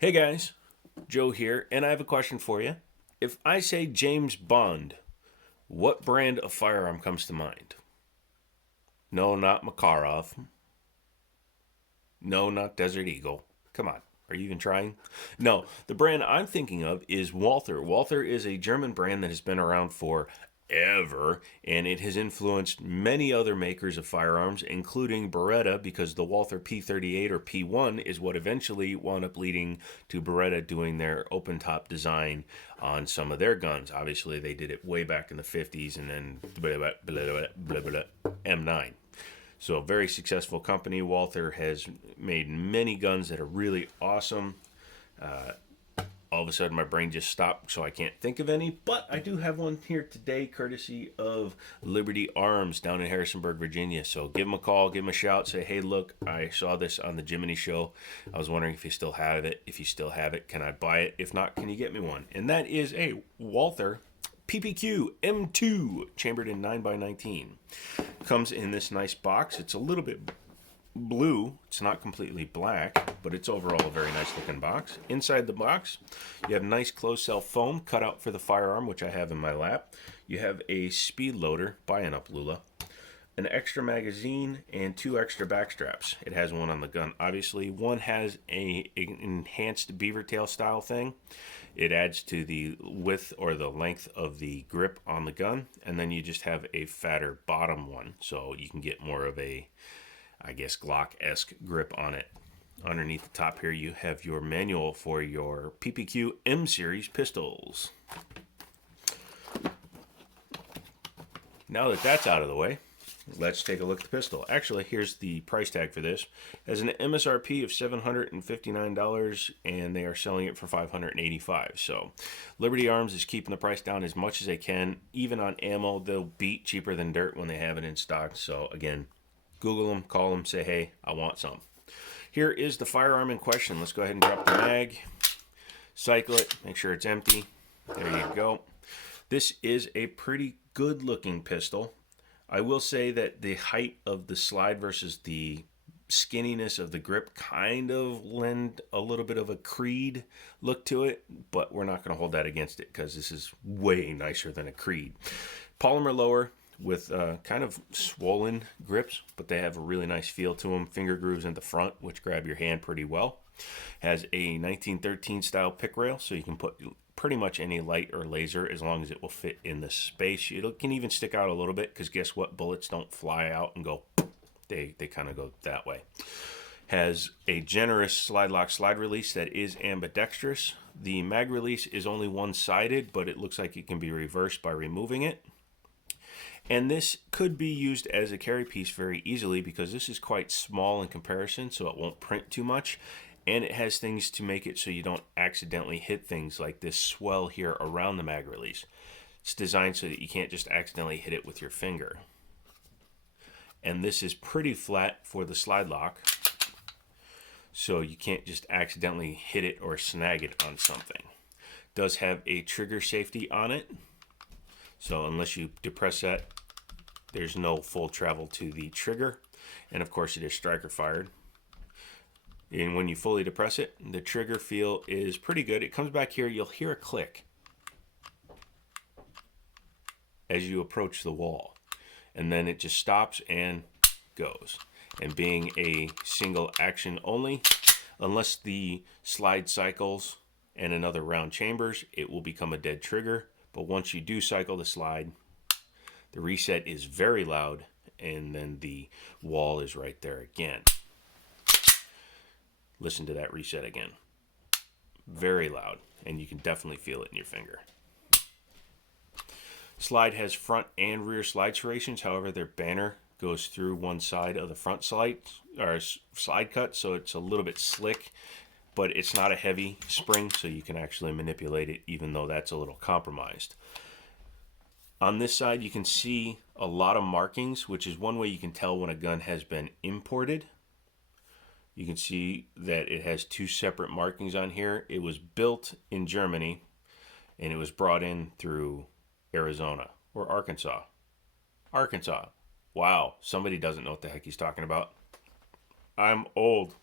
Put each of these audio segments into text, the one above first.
Hey guys, Joe here, and I have a question for you. If I say James Bond, what brand of firearm comes to mind? No, not Makarov. No, not Desert Eagle. Come on, are you even trying? No, the brand I'm thinking of is Walther. Walther is a German brand that has been around for ever, and it has influenced many other makers of firearms, including Beretta, because the Walther P38 or P1 is what eventually wound up leading to Beretta doing their open top design on some of their guns. Obviously, they did it way back in the 50s, and then M9. So, a very successful company. Walther has made many guns that are really awesome. All of a sudden, my brain just stopped, so I can't think of any. But I do have one here today, courtesy of Liberty Arms down in Harrisonburg, Virginia. So, give them a call, give them a shout, say, hey, look, I saw this on the Jiminy Show. I was wondering if you still have it. If you still have it, can I buy it? If not, can you get me one? And that is a Walther PPQ M2 chambered in 9x19. Comes in this nice box. It's a little bit blue. It's not completely black, but it's overall a very nice looking box. Inside the box, you have nice closed cell foam cut out for the firearm, which I have in my lap. You have a speed loader, buying up Lula, an extra magazine, and two extra back straps. It has one on the gun. Obviously, one has an enhanced beaver tail style thing. It adds to the width or the length of the grip on the gun, and then you just have a fatter bottom one, so you can get more of a, I guess, Glock-esque grip on it. Underneath the top here, you have your manual for your PPQ M Series pistols. Now that that's out of the way, let's take a look at the pistol. Actually, here's the price tag for this. It has an MSRP of $759, and they are selling it for $585. So, Liberty Arms is keeping the price down as much as they can. Even on ammo, they'll beat cheaper than dirt when they have it in stock. So, again, Google them, call them, say, hey, I want some. Here is the firearm in question. Let's go ahead and drop the mag, cycle it, make sure it's empty. There you go. This is a pretty good looking pistol. I will say that the height of the slide versus the skinniness of the grip kind of lend a little bit of a Creed look to it, but we're not going to hold that against it because this is way nicer than a Creed. Polymer lower with kind of swollen grips, but they have a really nice feel to them. Finger grooves in the front, which grab your hand pretty well. Has a 1913 style pick rail, so you can put pretty much any light or laser as long as it will fit in the space. It can even stick out a little bit because guess what? Bullets don't fly out and go. They kind of go that way. Has a generous slide lock slide release that is ambidextrous. The mag release is only one-sided, but it looks like it can be reversed by removing it. And this could be used as a carry piece very easily because this is quite small in comparison, so it won't print too much. And it has things to make it so you don't accidentally hit things like this swell here around the mag release. It's designed so that you can't just accidentally hit it with your finger. And this is pretty flat for the slide lock, so you can't just accidentally hit it or snag it on something. It does have a trigger safety on it, so unless you depress that, there's no full travel to the trigger. And of course it is striker fired. And when you fully depress it, the trigger feel is pretty good. It comes back here, you'll hear a click as you approach the wall. And then it just stops and goes. And being a single action only, unless the slide cycles and another round chambers, it will become a dead trigger. But once you do cycle the slide, the reset is very loud, and then the wall is right there again. Listen to that reset again. Very loud, and you can definitely feel it in your finger. Slide has front and rear slide serrations. However, their banner goes through one side of the front slide cut, so it's a little bit slick, but it's not a heavy spring, so you can actually manipulate it, even though that's a little compromised. On this side, you can see a lot of markings, which is one way you can tell when a gun has been imported. You can see that it has two separate markings on here. It was built in Germany, and it was brought in through Arizona or Arkansas. Wow, somebody doesn't know what the heck he's talking about. I'm old.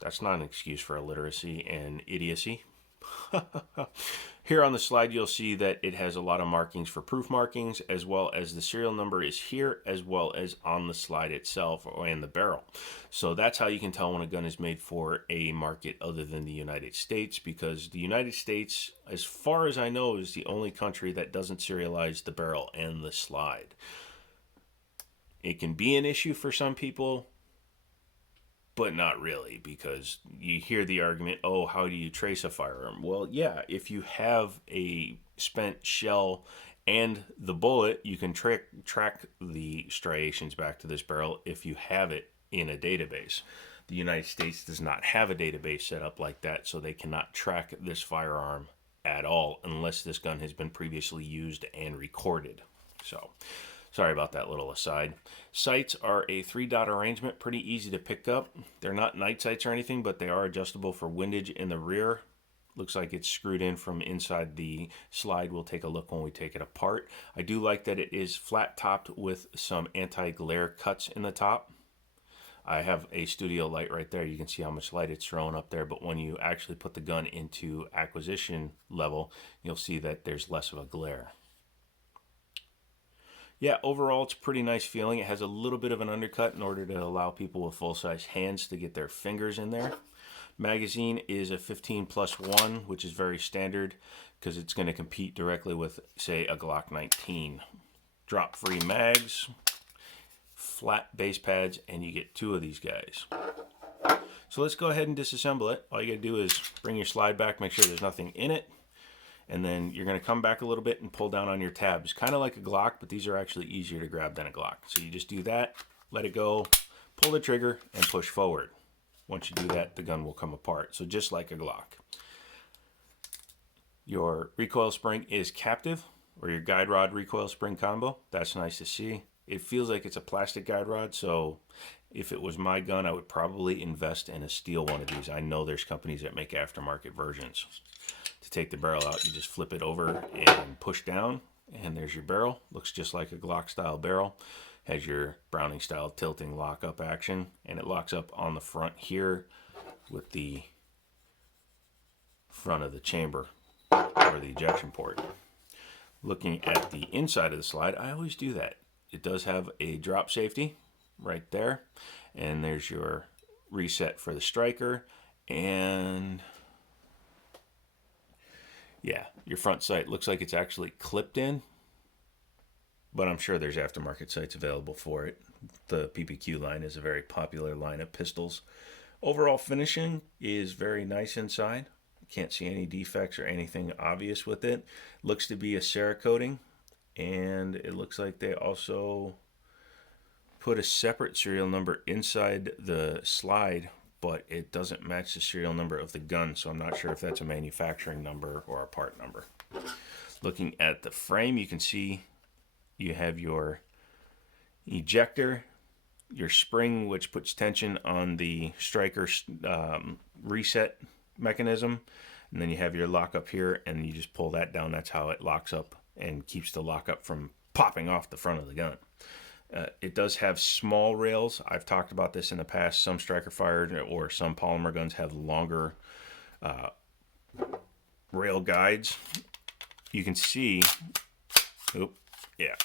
That's not an excuse for illiteracy and idiocy. Here on the slide, you'll see that it has a lot of markings for proof markings, as well as the serial number is here, as well as on the slide itself and the barrel. So that's how you can tell when a gun is made for a market other than the United States, because the United States, as far as I know, is the only country that doesn't serialize the barrel and the slide. It can be an issue for some people, but not really, because you hear the argument, oh, how do you trace a firearm? Well, yeah, if you have a spent shell and the bullet, you can track the striations back to this barrel if you have it in a database. The United States does not have a database set up like that, so they cannot track this firearm at all unless this gun has been previously used and recorded. So, sorry about that little aside. Sights are a 3-dot arrangement, pretty easy to pick up. They're not night sights or anything, but they are adjustable for windage in the rear. Looks like it's screwed in from inside the slide. We'll take a look when we take it apart. I do like that it is flat topped with some anti-glare cuts in the top. I have a studio light right there. You can see how much light it's throwing up there, but when you actually put the gun into acquisition level, you'll see that there's less of a glare. Yeah, overall, it's a pretty nice feeling. It has a little bit of an undercut in order to allow people with full-size hands to get their fingers in there. Magazine is a 15+1, which is very standard because it's going to compete directly with, say, a Glock 19. Drop-free mags, flat base pads, and you get 2 of these guys. So let's go ahead and disassemble it. All you got to do is bring your slide back, make sure there's nothing in it. And then you're going to come back a little bit and pull down on your tabs. Kind of like a Glock, but these are actually easier to grab than a Glock. So you just do that, let it go, pull the trigger, and push forward. Once you do that, the gun will come apart. So just like a Glock. Your recoil spring is captive, or your guide rod recoil spring combo. That's nice to see. It feels like it's a plastic guide rod, so if it was my gun, I would probably invest in a steel one of these. I know there's companies that make aftermarket versions. To take the barrel out, you just flip it over and push down, and there's your barrel. Looks just like a Glock style barrel. Has your Browning style tilting lock-up action, and it locks up on the front here with the front of the chamber or the ejection port. Looking at the inside of the slide, I always do that. It does have a drop safety right there, and there's your reset for the striker, and yeah, your front sight looks like it's actually clipped in, but I'm sure there's aftermarket sights available for it. The PPQ line is a very popular line of pistols. Overall finishing is very nice inside. Can't see any defects or anything obvious with it. Looks to be a Cerakoting, and it looks like they also put a separate serial number inside the slide, but it doesn't match the serial number of the gun, so I'm not sure if that's a manufacturing number or a part number. Looking at the frame, you can see you have your ejector, your spring, which puts tension on the striker reset mechanism, and then you have your lock up here, and you just pull that down. That's how it locks up and keeps the lockup from popping off the front of the gun. It does have small rails. I've talked about this in the past. Some striker fired or some polymer guns have longer rail guides. You can see, here.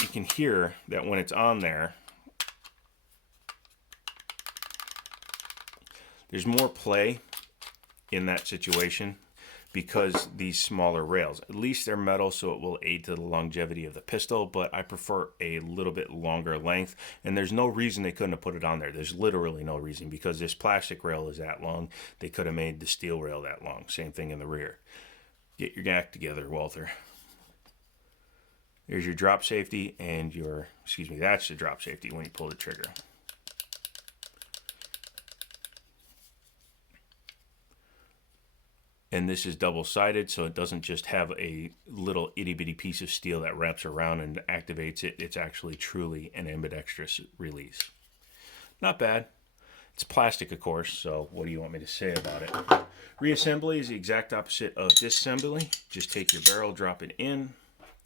You can hear that when it's on there, there's more play in that situation because these smaller rails. At least they're metal, so it will aid to the longevity of the pistol, but I prefer a little bit longer length, and there's no reason they couldn't have put it on there. There's literally no reason, because this plastic rail is that long. They could have made the steel rail that long. Same thing in the rear. Get your act together, Walther. There's your drop safety and your, that's the drop safety when you pull the trigger. And this is double-sided, so it doesn't just have a little itty-bitty piece of steel that wraps around and activates it. It's actually truly an ambidextrous release. Not bad. It's plastic, of course, so what do you want me to say about it? Reassembly is the exact opposite of disassembly. Just take your barrel, drop it in,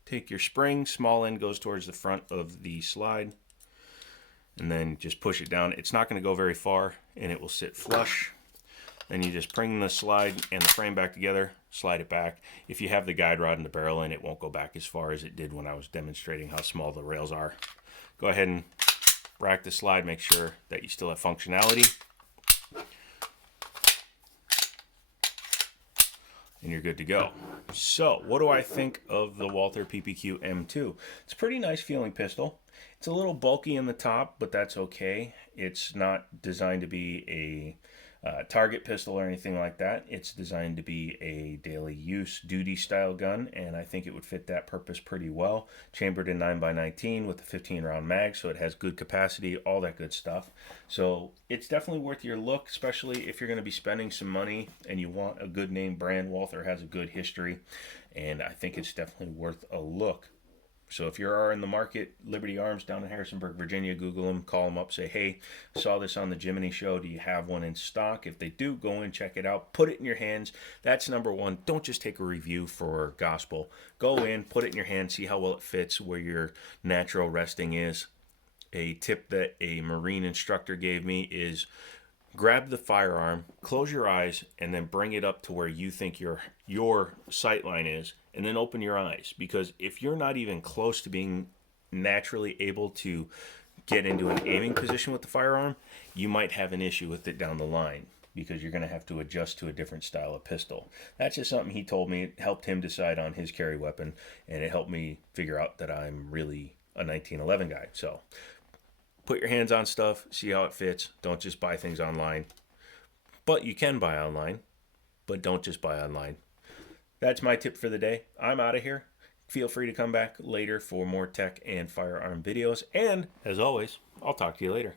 take your spring, small end goes towards the front of the slide, and then just push it down. It's not going to go very far, and it will sit flush. Then you just bring the slide and the frame back together, slide it back. If you have the guide rod and the barrel in, it won't go back as far as it did when I was demonstrating how small the rails are. Go ahead and rack the slide, make sure that you still have functionality. And you're good to go. So, what do I think of the Walther PPQ M2? It's a pretty nice feeling pistol. It's a little bulky in the top, but that's okay. It's not designed to be a target pistol or anything like that. It's designed to be a daily use duty style gun, and I think it would fit that purpose pretty well. Chambered in 9x19 with a 15 round mag, so it has good capacity, all that good stuff. So it's definitely worth your look, especially if you're going to be spending some money and you want a good name brand. Walther has a good history, and I think it's definitely worth a look. So if you are in the market, Liberty Arms down in Harrisonburg, Virginia, Google them, call them up, say, hey, saw this on the Jiminy Show. Do you have one in stock? If they do, go and check it out. Put it in your hands. That's number one. Don't just take a review for gospel. Go in, put it in your hand, see how well it fits, where your natural resting is. A tip that a Marine instructor gave me is grab the firearm, close your eyes, and then bring it up to where you think your sight line is, and then open your eyes. Because if you're not even close to being naturally able to get into an aiming position with the firearm, you might have an issue with it down the line, because you're going to have to adjust to a different style of pistol. That's just something he told me. It helped him decide on his carry weapon, and it helped me figure out that I'm really a 1911 guy. So put your hands on stuff, see how it fits. Don't just buy things online. But you can buy online, but don't just buy online. That's my tip for the day. I'm out of here. Feel free to come back later for more tech and firearm videos. And as always, I'll talk to you later.